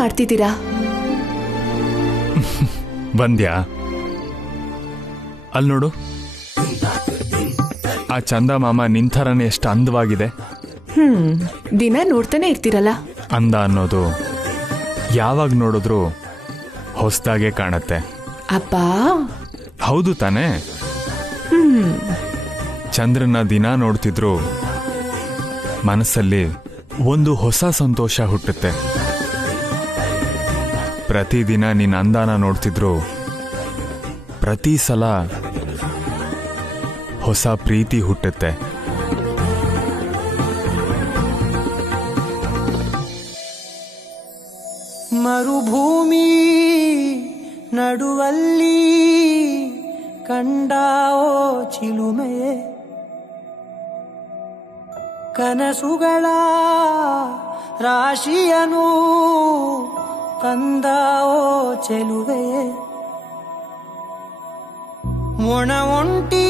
ಮಾಡ್ತಿದ್ದೀರಾ? ಬಂದ್ಯಾ? ಅಲ್ಲಿ ನೋಡು, ಆ ಚಂದ ಮಾಮ ನಿಂಥರನೇ ಎಷ್ಟು ಅಂದವಾಗಿದೆ. ದಿನ ನೋಡ್ತಾನೆ ಇರ್ತೀರಲ್ಲ. ಅಂದ ಅನ್ನೋದು ಯಾವಾಗ ನೋಡಿದ್ರು ಹೊಸದಾಗೆ ಕಾಣತ್ತೆ. ಅಬ್ಬಾ, ಹೌದು ತಾನೇ? ಚಂದ್ರನ ದಿನ ನೋಡ್ತಿದ್ರು ಮನಸ್ಸಲ್ಲಿ ಒಂದು ಹೊಸ ಸಂತೋಷ ಹುಟ್ಟುತ್ತೆ. ಪ್ರತಿದಿನ ನಿನ್ನ ಅಂದಾನ ನೋಡ್ತಿದ್ರು ಪ್ರತಿ ಸಲ ಹೊಸ ಪ್ರೀತಿ ಹುಟ್ಟುತ್ತೆ. ಮರುಭೂಮಿ ನಡುವಲ್ಲಿ ಕಂಡಾವೋ ಚಿಲುಮೆಯೇ, ಕನಸುಗಳ ರಾಶಿಯನು ತಂದಾವೋ ಚೆಲುವೆಯೇ, ಒಣ ಒಂಟಿ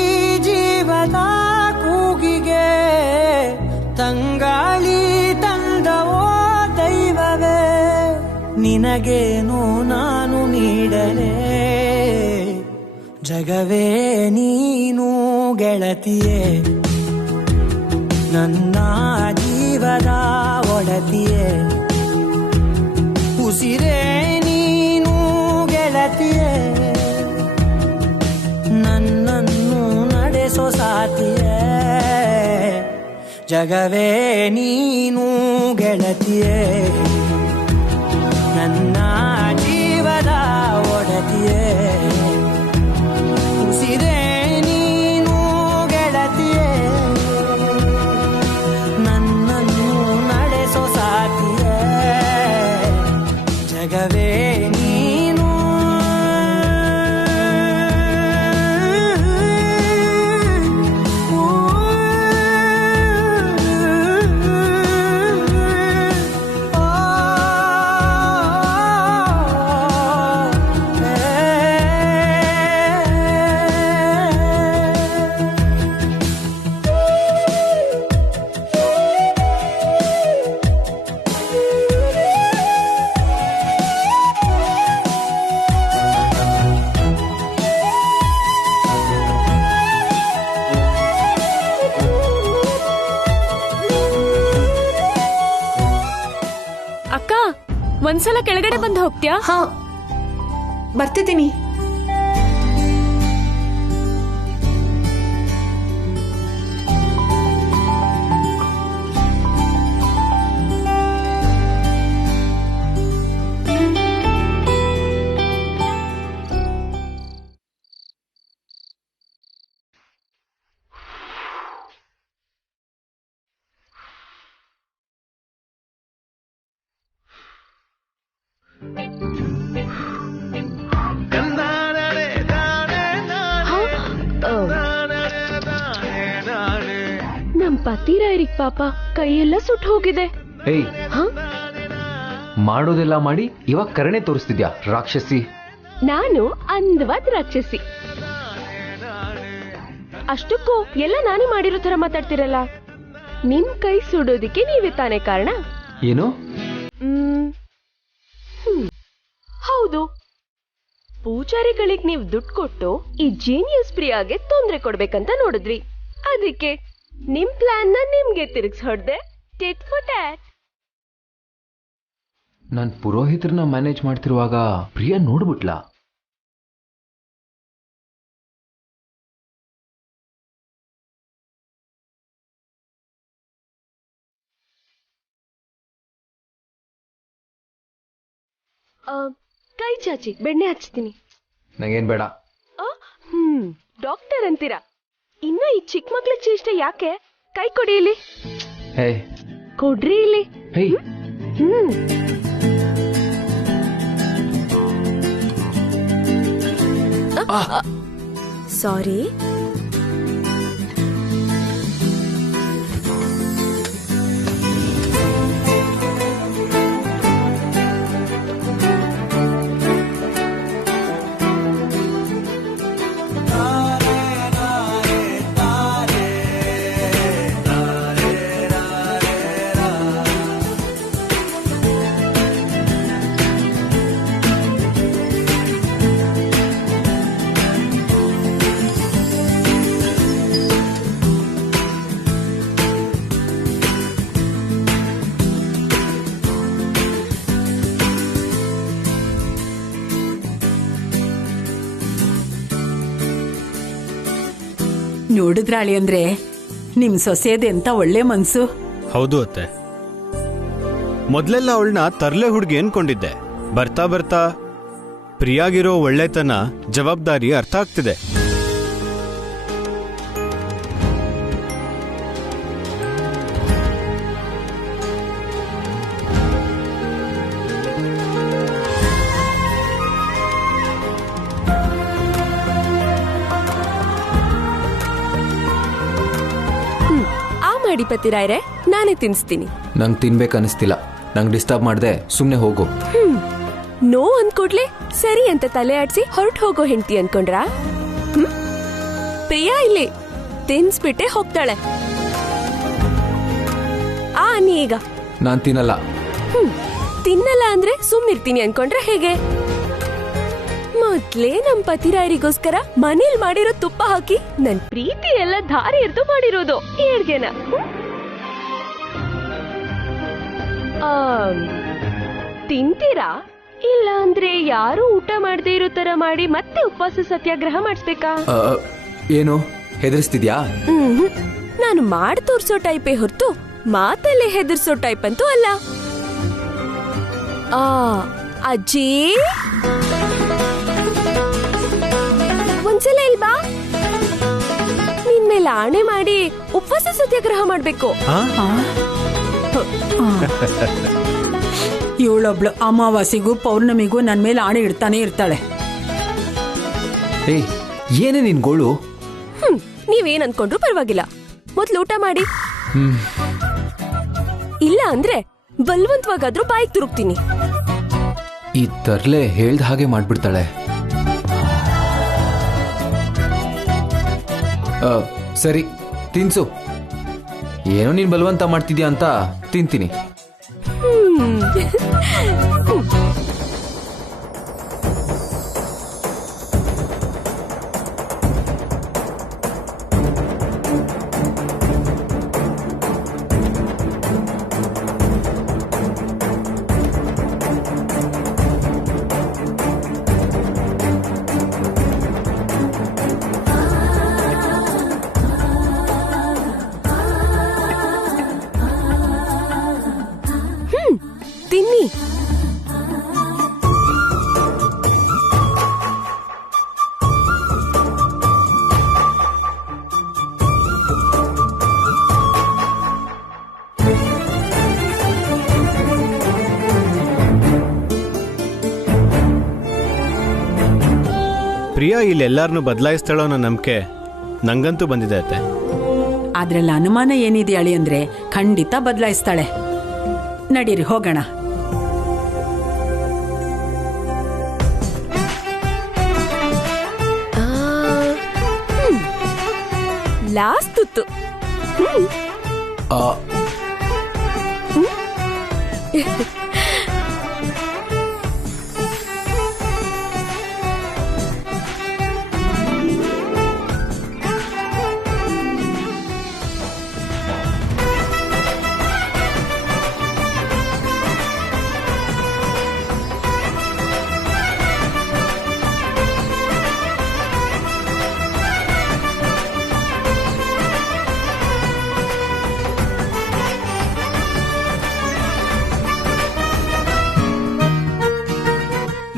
ಜೀವದ ಕೂಗಿಗೆ ತಂಗಾಳಿ ತಂದವೋ ದೈವವೇ, ನಿನಗೇನು ನಾನು ನೀಡಲೇ ಜಗವೇ ನೀನು ಗೆಳತಿಯೇ, ನನ್ನ ಜೀವದ ಒಡತಿಯೇ, ಉಸಿರೇ ನೀನು ಗೆಳತಿಯೇ, ನನ್ನನ್ನು ನಡೆಸೋ ಸಾತಿಯೇ, ಜಗವೇ ನೀನು ಗೆಳತಿಯೇ, ನನ್ನ ಜೀವದ ಒಡತಿಯೇ, ಉಸಿರೇ ನೀನು ಗೆಳತಿಯೇ, ನನ್ನನ್ನು ನಡೆಸೋ ಸಾತಿಯೇ, ಜಗವೇ ನೀನು. ಅಕ್ಕ, ಒಂದ್ಸಲ ಕೆಳಗಡೆ ಬಂದು ಹೋಗ್ತೀಯಾ? ಹಾ, ಬರ್ತಿದ್ದೀನಿ. ನಮ್ ಪತಿರಾಯರಿಗೆ ಪಾಪ ಕೈಯೆಲ್ಲ ಸುಟ್ಟು ಹೋಗಿದೆ. ಏಯ್, ಮಾಡೋದೆಲ್ಲ ಮಾಡಿ ಇವಾಗ ಕರುಣೆ ತೋರಿಸ್ತಿದ್ಯಾ ರಾಕ್ಷಸಿ? ನಾನು ಅಂದವಾದ ರಾಕ್ಷಸಿ. ಅಷ್ಟಕ್ಕೂ ಎಲ್ಲ ನಾನೇ ಮಾಡಿರೋ ತರ ಮಾತಾಡ್ತಿರಲ್ಲ. ನಿಮ್ ಕೈ ಸುಡೋದಿಕ್ಕೆ ನೀವೇ ತಾನೇ ಕಾರಣ? ಏನು? ಹೌದು, ಪೂಜಾರಿಗಳಿಗೆ ನೀವು ದುಡ್ಡು ಕೊಟ್ಟು ಈ ಜೀನಿಯಸ್ ಪ್ರಿಯಾಗೆ ತೊಂದರೆ ಕೊಡ್ಬೇಕಂತ ನೋಡಿದ್ವಿ. ಅದಕ್ಕೆ ನಿಮ್ ಪ್ಲಾನ್ ನ ನಿಮ್ಗೆ ತಿರುಗಿಸ್ ಹೊಡ್ದೆ. Tit for tat. ನಾನ್ ಪುರೋಹಿತರನ್ನ ಮ್ಯಾನೇಜ್ ಮಾಡ್ತಿರುವಾಗ ಪ್ರಿಯಾ ನೋಡ್ಬಿಟ್ಲಾ? ಕೈ ಚಾಚಿ ಬೆಣ್ಣೆ ಹಚ್ತೀನಿ. ನಂಗೇನ್ ಬೇಡ. ಡಾಕ್ಟರ್ ಅಂತೀರಾ? ಇನ್ನ ಈ ಚಿಕ್ಕ ಮಕ್ಳ ಚೇಷ್ಟೆ ಯಾಕೆ? ಕೈ ಕೊಡಿ ಇಲ್ಲಿ. ಹೇ, ಕೊಡ್ರಿ ಇಲ್ಲಿ. ಹೇ, ಸಾರಿ. ನೋಡಿದ್ರಾಳಿ ಅಂದ್ರೆ ನಿಮ್ ಸೊಸೆದೆಂತ ಒಳ್ಳೆ ಮನ್ಸು. ಹೌದು ಅತ್ತೆ. ಮೊದ್ಲೆಲ್ಲ ಅವಳನ್ನ ತರ್ಲೆ ಹುಡುಗಿ ಅನ್ಕೊಂಡಿದ್ದೆ. ಬರ್ತಾ ಬರ್ತಾ ಪ್ರಿಯಾಗಿರೋ ಒಳ್ಳೆತನ, ಜವಾಬ್ದಾರಿ ಅರ್ಥ ಆಗ್ತಿದೆ. ಮಾಡಿ ಪತಿರಾಯ್ರೆ, ನಾನೇ ತಿನ್ಸ್ತೀನಿ. ನಂಗೆ ತಿನ್ಬೇಕನ್ನಿಸ್ತಿಲ್ಲ. ನಂಗೆ ಡಿಸ್ಟರ್ಬ್ ಮಾಡ್ದೆ ಸುಮ್ನೆ ಹೋಗು. ನೋ ಅಂದ್ಕೊಡ್ಲೆ ಸರಿ ಅಂತ ತಲೆ ಆಡ್ಸಿ ಹೊರಟು ಹೋಗೋ ಹೆಂಡತಿ ಅನ್ಕೊಂಡ್ರಾ? ಪ್ರಿಯಾ ಇಲ್ಲಿ ತಿನ್ಸ್ಬಿಟ್ಟೆ ಹೋಗ್ತಾಳೆ. ನೀ ಈಗ ನಾನ್ ತಿನ್ನಲ್ಲ. ತಿನ್ನಲ್ಲ ಅಂದ್ರೆ ಸುಮ್ನಿರ್ತೀನಿ ಅನ್ಕೊಂಡ್ರೆ ಹೇಗೆ? ಮೊದ್ಲೇ ನಮ್ ಪತಿರಾಯರಿಗೋಸ್ಕರ ಮನೇಲಿ ಮಾಡಿರೋ ತುಪ್ಪ ಹಾಕಿ ನನ್ ಪ್ರೀತಿ ಎಲ್ಲ ಧಾರೆ ಎರ್ದು ಮಾಡಿರೋದು ಈ ಅಡ್ಗೆನ. ತಿಂತೀರಾ? ಇಲ್ಲ ಅಂದ್ರೆ ಯಾರು ಊಟ ಮಾಡದೇ ಇರೋ ತರ ಮಾಡಿ ಮತ್ತೆ ಉಪವಾಸ ಸತ್ಯಾಗ್ರಹ ಮಾಡಿಸ್ಬೇಕಾ? ಏನು ಹೆದರ್ಸ್ತಿದ್ಯಾ? ನಾನು ಮಾಡಿ ತೋರ್ಸೋ ಟೈಪೇ ಹೊರತು ಮಾತಲ್ಲೇ ಹೆದರ್ಸೋ ಟೈಪ್ ಅಂತೂ ಅಲ್ಲ. ಅಜ್ಜಿ ಒಂದ್ಸಲ ಇಲ್ವಾ? ನಿನ್ ಮೇಲೆ ಆಣೆ ಮಾಡಿ ಉಪವಾಸ ಸತ್ಯಾಗ್ರಹ ಮಾಡ್ಬೇಕು. ಇವಳೊಬ್ಳು ಅಮಾವಾಸ್ಯೆಗೂ ಪೌರ್ಣಮಿಗೂ ನನ್ ಮೇಲೆ ಆಣೆ ಇಡ್ತಾನೆ ಇರ್ತಾಳೆ. ಏಯ್, ಏನೇ ನಿನ್ ಗೋಳು? ನೀವೇನ್ ಅನ್ಕೊಂಡ್ರು ಪರವಾಗಿಲ್ಲ, ಮೊದ್ಲು ಊಟ ಮಾಡಿ. ಇಲ್ಲ ಅಂದ್ರೆ ಬಲ್ವಂತವಾಗಾದ್ರೂ ಬಾಯಿಗೆ ತುರುಕ್ತೀನಿ. ಈ ತರ್ಲೆ ಹೇಳ್ದ ಹಾಗೆ ಮಾಡ್ಬಿಡ್ತಾಳೆ. ಸರಿ ತಿನ್ಸು. ಏನೋ ನೀನ್ ಬಲವಂತ ಮಾಡ್ತಿದ್ಯಾ ಅಂತ ತಿಂತೀನಿ. ತಿನ್ನಿ. ಪ್ರಿಯಾ ಇಲ್ಲೆಲ್ಲಾರನ್ನೂ ಬದಲಾಯಿಸ್ತಾಳೋ ಅನ್ನೋ ನಂಬಿಕೆ ನಂಗಂತೂ ಬಂದಿದೆ ಅತ್ತೆ. ಅದ್ರಲ್ಲಿ ಅನುಮಾನ ಏನಿದೆ ಅಳಿ ಅಂದ್ರೆ ಖಂಡಿತ ಬದಲಾಯಿಸ್ತಾಳೆ. ನಡೀರಿ ಹೋಗೋಣ. ಲಾಸ್ಟ್ ತುತ್ತು.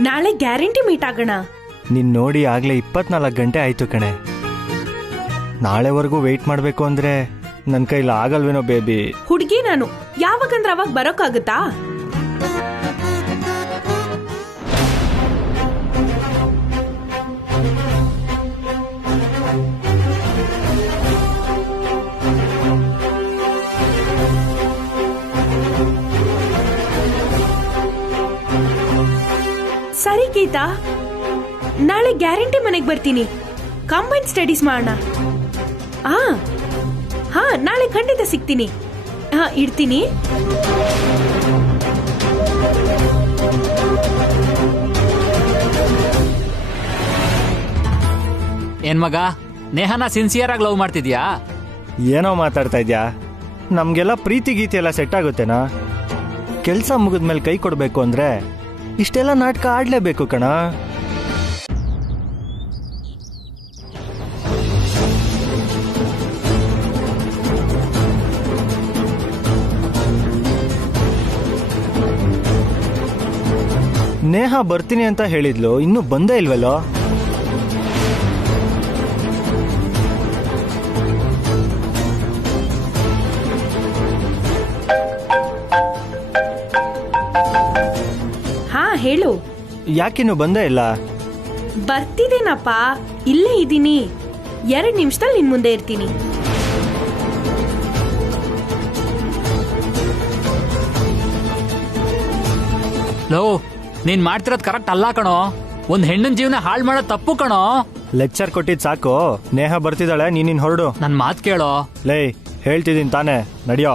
ನಾಳೆ ಗ್ಯಾರಂಟಿ ಮೀಟ್ ಆಗೋಣ. ನಿನ್ ನೋಡಿ ಆಗ್ಲೇ 24 ಗಂಟೆ ಆಯ್ತು ಕಣೆ. ನಾಳೆವರೆಗೂ ವೆಯ್ಟ್ ಮಾಡ್ಬೇಕು ಅಂದ್ರೆ ನನ್ ಕೈಲಿ ಆಗಲ್ವೇನೋ ಬೇಬಿ. ಹುಡುಗಿ ನಾನು ಯಾವಾಗಂದ್ರೆ ಅವಾಗ ಬರೋಕ್ಕಾಗುತ್ತಾ? ಸರಿ ಗೀತಾ, ನಾಳೆ ಗ್ಯಾರಂಟಿ ಮನೆಗೆ ಬರ್ತೀನಿ. ಕಂಬೈನ್ ಸ್ಟಡೀಸ್ ಮಾಡೋಣ. ಹಾ ನಾಳೆ ಖಂಡಿತ ಸಿಗ್ತೀನಿ. ಇಡ್ತೀನಿ. ಏನ್ ಮಗ, ನೇಹನ ಸಿನ್ಸಿಯರ್ ಆಗಿ ಲವ್ ಮಾಡ್ತಿದ್ಯಾ? ಏನೋ ಮಾತಾಡ್ತಾ ಇದ್ಯಾ? ನಮ್ಗೆಲ್ಲ ಪ್ರೀತಿ ಗೀತಿ ಎಲ್ಲ ಸೆಟ್ ಆಗುತ್ತೇನಾ? ಕೆಲ್ಸ ಮುಗಿದ್ಮೇಲೆ ಕೈ ಕೊಡ್ಬೇಕು ಅಂದ್ರೆ ಇಷ್ಟೆಲ್ಲ ನಾಟಕ ಆಡ್ಲೇಬೇಕು ಕಣ. ನೇಹ ಬರ್ತೀನಿ ಅಂತ ಹೇಳಿದ್ಲು, ಇನ್ನೂ ಬಂದೇ ಇಲ್ವಲ್ಲೋ? ಹಾ ಹೇಳು. ಯಾಕಿನ್ನು ಬಂದೇ ಇಲ್ಲ? ಬರ್ತಿದ್ದೀನಪ್ಪ, ಇಲ್ಲೇ ಇದ್ದೀನಿ. 2 ನಿಮಿಷದಲ್ಲಿ ನಿನ್ ಮುಂದೆ ಇರ್ತೀನಿ. ಲೋ, ನೀನ್ ಮಾಡ್ತಿರೋದ್ ಕರೆಕ್ಟ್ ಅಲ್ಲ ಕಣೋ. ಒಂದ್ ಹೆಣ್ಣಿನ ಜೀವನ ಹಾಳು ಮಾಡೋದ್ ತಪ್ಪು ಕಣೋ. ಲೆಕ್ಚರ್ ಕೊಟ್ಟಿದ್ ಸಾಕು. ನೇಹ ಬರ್ತಿದ್ದಾಳೆ, ನೀನ್ ಹೊರಡು. ನನ್ ಮಾತ್ ಕೇಳೋ. ಲೇ, ಹೇಳ್ತಿದ್ದೀನಿ ತಾನೇ, ನಡಿಯೋ.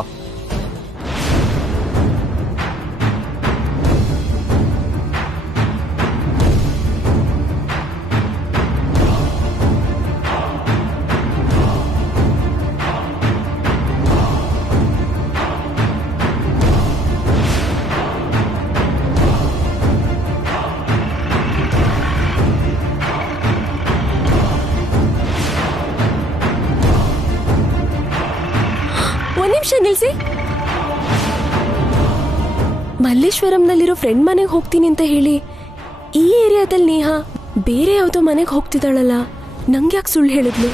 ನಿಲ್ಸಿ. ಮಲ್ಲೇಶ್ವರಂನಲ್ಲಿರೋ ಫ್ರೆಂಡ್ ಮನೆಗೆ ಹೋಗ್ತೀನಿ ಅಂತ ಹೇಳಿ ಈ ಏರಿಯಾದಲ್ಲಿ ನೇಹ ಬೇರೆ ಯಾವುದೋ ಮನೆಗೆ ಹೋಗ್ತಿದ್ದಾಳಲ್ಲ, ನಂಗೆ ಯಾಕೆ ಸುಳ್ಳು ಹೇಳಿದ್ಲು?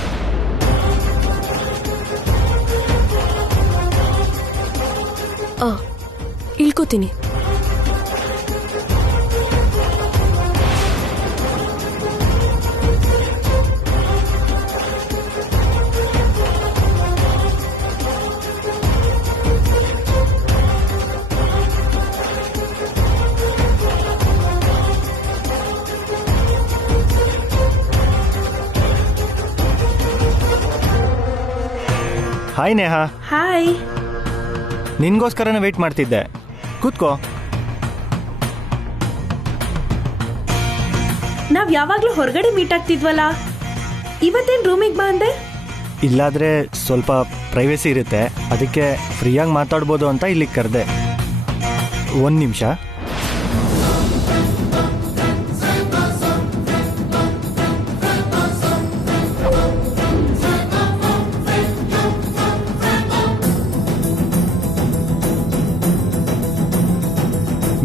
ಇಳ್ಕೋತೀನಿ. ಹಾಯ್ ನೇಹ. ಹಾಯ್. ನಿನ್ಗೋಸ್ಕರನೇ ವೇಟ್ ಮಾಡ್ತಿದ್ದೆ, ಕೂತ್ಕೋ. ನಾವ್ ಯಾವಾಗ್ಲೂ ಹೊರಗಡೆ ಮೀಟ್ ಆಗ್ತಿದ್ವಲ್ಲ, ಇವತ್ತೇನ್ ರೂಮಿಗೆ ಬಾ ಅಂದೆ? ಇಲ್ಲಾದ್ರೆ ಸ್ವಲ್ಪ ಪ್ರೈವೇಸಿ ಇರುತ್ತೆ, ಅದಕ್ಕೆ ಫ್ರೀಯಾಗಿ ಮಾತಾಡ್ಬೋದು ಅಂತ ಇಲ್ಲಿಗೆ ಕರೆದೆ. 1 ನಿಮಿಷ.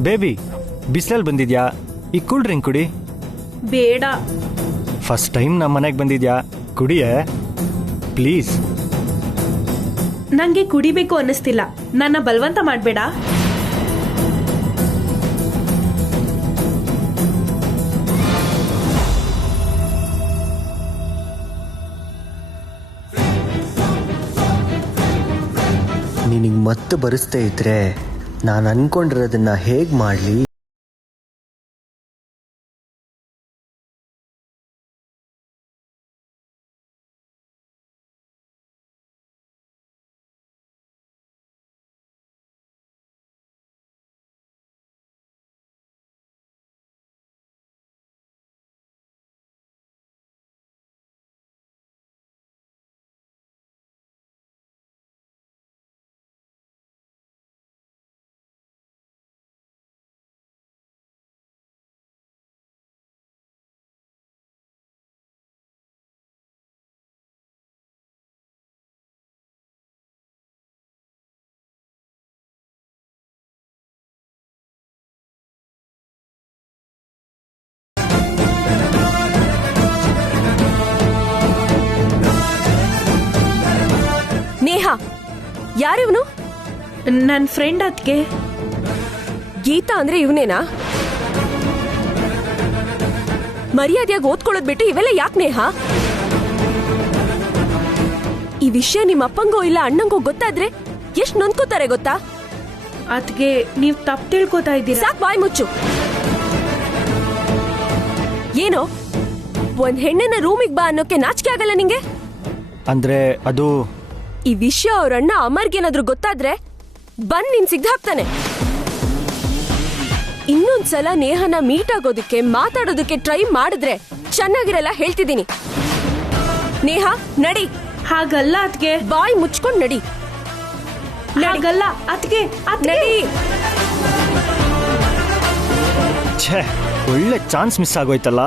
ಬೇಬಿ, ಬಿಸಿಲಲ್ಲಿ ಬಂದಿದ್ಯಾ? ಈ ಕೂಲ್ ಡ್ರಿಂಕ್ ಕುಡಿ. ಬೇಡ. ಫಸ್ಟ್ ಟೈಮ್ ನಮ್ಮ ಮನೆಗೆ ಬಂದಿದ್ಯಾ, ಕುಡಿಯೇ ಪ್ಲೀಸ್. ನಂಗೆ ಕುಡಿಬೇಕು ಅನ್ನಿಸ್ತಿಲ್ಲ, ನನ್ನ ಬಲವಂತ ಮಾಡಬೇಡ. ನಿನಗೆ ಮತ್ತೆ ಬರಿಸ್ತಾ ಇದ್ರೆ ನಾನು ಅನ್ಕೊಂಡಿರೋದನ್ನ ಹೇಗೆ ಮಾಡಲಿ? ನೇಹ, ಯಾರಿವನು? ನನ್ನ ಫ್ರೆಂಡ್. ಅದಕ್ಕೆ ಗೀತಾ ಅಂದ್ರೆ ಇವನೇನಾ? ಮರ್ಯಾದೆಯಾಗಿ ಓದ್ಕೊಳ್ಳೋದ್ ಬಿಟ್ಟು ಇವೆಲ್ಲ ಯಾಕೆ ನೇಹ? ಈ ವಿಷಯ ನಿಮ್ಮ ಅಪ್ಪಂಗೋ ಇಲ್ಲ ಅಣ್ಣಂಗೋ ಗೊತ್ತಾದ್ರೆ ಎಷ್ಟ್ ನೊಂದ್ಕೋತಾರೆ ಗೊತ್ತಾ? ಅದಕ್ಕೆ ನೀವ್ ತಪ್ಪು ತಿಳ್ಕೊತಾ ಇದ್ದೀರಾ. ಸಾಕ್, ಬಾಯ್ ಮುಚ್ಚು. ಏನೋ ಒಂದ್ ಹೆಣ್ಣನ ರೂಮಿಗೆ ಬಾ ಅನ್ನೋಕೆ ನಾಚಿಕೆ ಆಗಲ್ಲ ನಿಂಗೆ? ಅಂದ್ರೆ ಅದು ಈ ವಿಷಯ ಅವ್ರಣ್ಣ ಅಮರ್ಗೇನಾದ್ರೂ ಗೊತ್ತಾದ್ರೆ ಬಂದ್ ನಿನ್ ಸಿಗ್ದು ಹಾಕ್ತಾನೆ. ಇನ್ನೊಂದ್ಸಲ ನೇಹನ ಮೀಟ್ ಆಗೋದಕ್ಕೆ ಮಾತಾಡೋದಕ್ಕೆ ಟ್ರೈ ಮಾಡಿದ್ರೆ ಚೆನ್ನಾಗಿರಲ್ಲ, ಹೇಳ್ತಿದ್ದೀನಿ. ನೇಹ, ನಡಿ. ಹಾಗಲ್ಲ ಅದಕ್ಕೆ. ಬಾಯ್ ಮುಚ್ಕೊಂಡ್ ನಡಿ. ಹಾಗಲ್ಲ ಅದಕ್ಕೆ. ನಡಿ. ಛೇ, ಒಳ್ಳೆ ಚಾನ್ಸ್ ಮಿಸ್ ಆಗೋಯ್ತಲ್ಲ.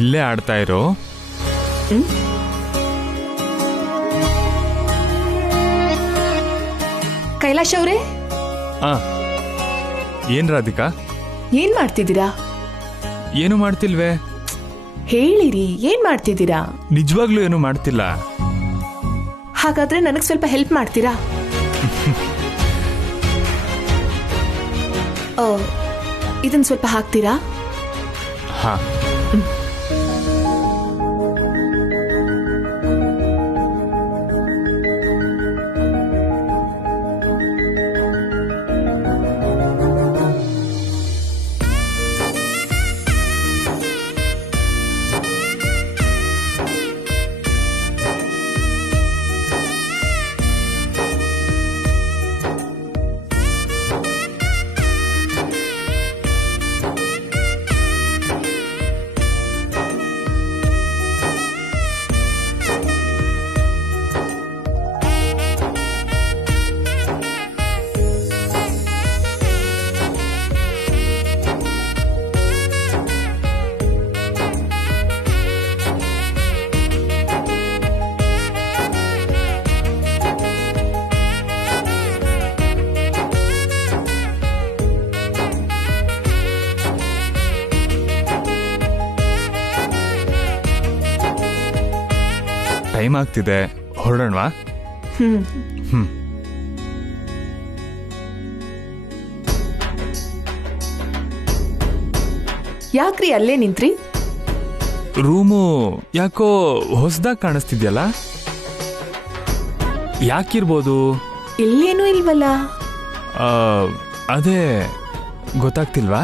ಇಲ್ಲೇ ಆಡ್ತಾ ಇರೋ. ಕೈಲಾಶ್ ಅವರೇ, ಆ ಏನ್ ರಾಧಿಕಾ, ಏನ್ ಮಾಡ್ತಿದ್ದೀರಾ? ಏನು ಮಾಡ್ತಿಲ್ವೇ? ಹೇಳಿರಿ, ಏನ್ ಮಾಡ್ತಿದ್ದೀರಾ? ನಿಜವಾಗ್ಲೂ ಏನು ಮಾಡ್ತಿಲ್ಲ. ಹಾಗಾದ್ರೆ ನನಗ್ ಸ್ವಲ್ಪ ಹೆಲ್ಪ್ ಮಾಡ್ತೀರಾ? ಇದನ್ ಸ್ವಲ್ಪ ಹಾಕ್ತೀರಾ? ಹಾ. ಟೈಮ್ ಆಗ್ತಿದೆ, ಹೊರಡೋಣವಾ? ಯಾಕ್ರಿ ಅಲ್ಲೇ ನಿಂತ್ರಿ? ರೂಮು ಯಾಕೋ ಹೊಸದಾಗಿ ಕಾಣಿಸ್ತಿದ್ಯಲ್ಲ, ಯಾಕಿರ್ಬೋದು? ಇಲ್ಲೇನೂ ಇಲ್ವಲ್ಲ. ಅದೇ ಗೊತ್ತಾಗ್ತಿಲ್ವಾ?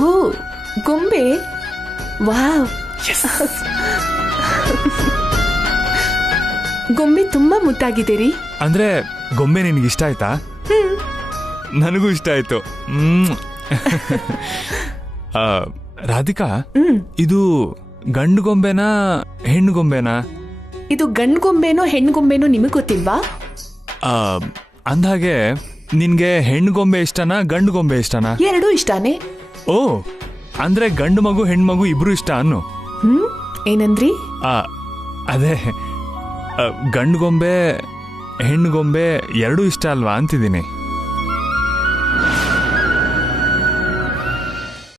ಓ, ಗೊಂಬೆ. ವಾವ್, ಗೊಂಬೆ ತುಂಬಾ ಮುದ್ದಾಗಿದ್ದೀರಿ. ಅಂದ್ರೆ ಗೊಂಬೆ ನಿನ್ಗಿಷ್ಟ ಆಯ್ತಾ? ನನಗೂ ಇಷ್ಟ ಆಯ್ತು. ರಾಧಿಕಾ, ಇದು ಗಂಡು ಗೊಂಬೆನಾ ಹೆಣ್ಣು ಗೊಂಬೆನಾ? ಇದು ಗಂಡು ಗೊಂಬೆನೋ ಹೆಣ್ಣು ಗೊಂಬೆನೋ ನಿಮಗೆ ಗೊತ್ತಿಲ್ವಾ? ಅಂದ್ಹಾಗೆ ನಿನ್ಗೆ ಹೆಣ್ಣು ಗೊಂಬೆ ಇಷ್ಟನಾ ಗಂಡು ಗೊಂಬೆ ಇಷ್ಟನಾ? ಎರಡೂ ಇಷ್ಟಾನೆ. ಓ, ಅಂದ್ರೆ ಗಂಡು ಮಗು ಹೆಣ್ಣು ಮಗು ಇಬ್ರು ಇಷ್ಟ ಅನ್ನು. ಏನಂದ್ರಿ? ಅದೇ ಗಂಡು ಗೊಂಬೆ ಹೆಣ್ಣು ಗೊಂಬೆ ಎರಡೂ ಇಷ್ಟ ಅಲ್ವಾ ಅಂತಿದ್ದೀನಿ.